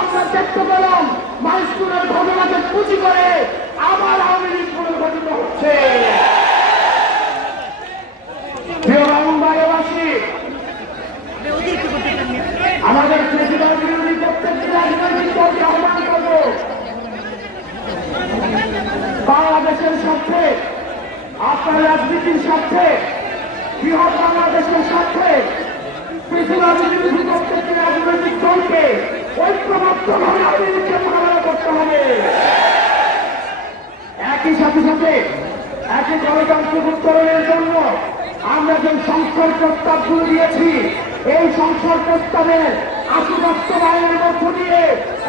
আমরা দেখতে পেলাম মাইস্কুলের ঘটনাকে পুঁজি করে আবার আওয়ামী লীগ পুনর্গঠিত হচ্ছে। আমাদের প্রেসিডেন্ট বিরোধী প্রত্যেকটি রাজনৈতিক দলকে আহ্বান করব, বাংলাদেশের স্বার্থে, আপনার রাজনীতির স্বার্থে, বৃহৎ বাংলাদেশের স্বার্থে প্রেসিডেন্ট বিরোধী প্রত্যেকটি রাজনৈতিক দলকে ঐক্যবদ্ধভাবে আওয়ামী লীগকে মোকাবেলা করতে হবে। একই সাথে সাথে একই গণতান্ত্রিক উত্তরণের জন্য আমরা যে সংস্কার প্রস্তাবগুলো দিয়েছি, এই সংস্কার প্রস্তাবের আশু বাস্তবায়নের মধ্য দিয়ে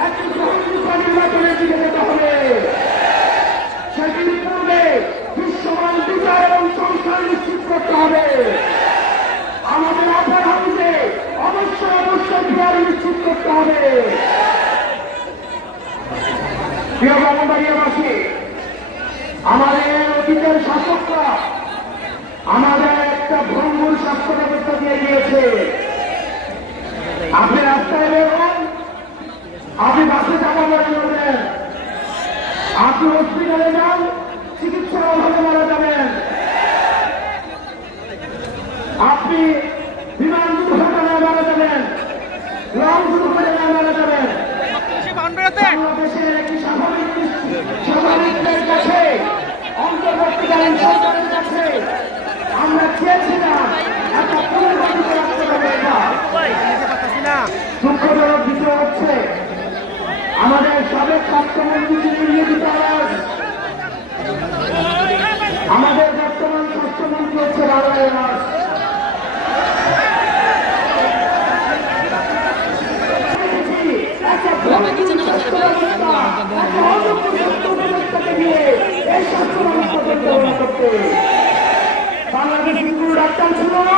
একটি গ্রহণযোগ্য নির্বাচনের দিকে যেতে হবে। সেটির পূর্বে বিশ্বমান বিচার এবং সংস্কার নিশ্চিত করতে হবে। আমাদের আপার হাউসে অবশ্যই বিচার নিশ্চিত করতে হবে। প্রিয় ব্রাহ্মণবাড়িয়াবাসী, আমাদের অতীতের শাসকরা আমাদের একটা ভঙ্গুর স্বাস্থ্য ব্যবস্থা দিয়ে গিয়েছে। আপনি রাস্তায় বেরোন, আপনি বাসে চাপা পড়ে যাবেন, আপনি হসপিটালে যান, চিকিৎসার অভাবে মারা যাবেন, আপনি বিমান দুর্ঘটনায় মারা যাবেন, লং দুর্ঘটনায় মারা যাবেন। বাংলাদেশের একটি স্বাভাবিকদের কাছে, অন্তর্বর্তীকালীন সরকারের কাছে আমরা চেয়েছিলাম একটা পুনর্গঠিত রাষ্ট্র ব্যবস্থা। দুঃখজনক বিষয় হচ্ছে আমাদের সাবেক স্বাস্থ্যমন্ত্রী যিনি নিয়োজিত, আমাদের বর্তমান স্বাস্থ্যমন্ত্রী হচ্ছে বাংলাদেশ। বাংলাদেশে কোনো ডাক্তার ছিল না,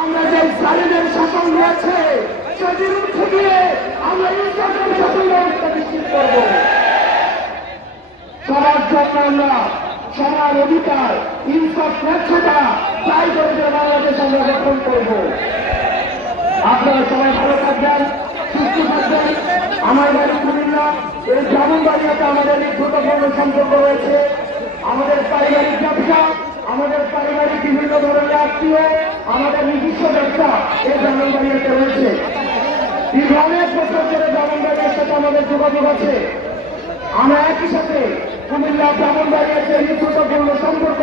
আমরা যে স্টালিনের শাসন রয়েছে সেটির উঠে গিয়ে আমরা ইনসাফের শাসন ব্যবস্থা নিশ্চিত করব। সবার জন্য আমরা সবার অধিকার, ইনসাফ, স্বেচ্ছতা চাই করে বাংলাদেশ আমরা গঠন করব। আপনারা সবাই ভালো থাকবেন, সুস্থ থাকবেন। আমার বাড়ি কুমিল্লা, এই ব্রাহ্মণবাড়িয়াতে আমাদের গুরুত্বপূর্ণ সম্পর্ক রয়েছে। আমাদের পারিবারিক ব্যবসা, আমাদের পারিবারিক বিভিন্ন ধরনের আত্মীয়, আমাদের নিজস্ব ব্যবসা এই ব্রাহ্মণবাড়িয়াতে রয়েছে। দীর্ঘ অনেক বছর ধরে ব্রাহ্মণবাড়িয়ার সাথে আমাদের যোগাযোগ আছে। আমরা একই সাথে কুমিল্লা ব্রাহ্মণবাড়িয়ার যে গুরুত্বপূর্ণ সম্পর্ক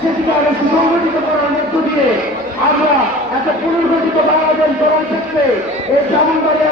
সেটিকে আরো সুসংগঠিত করার মধ্য দিয়ে আমরা একটা পুনর্গঠিত বাংলাদেশ গড়ার ক্ষেত্রে এই ব্রাহ্মণবাড়িয়া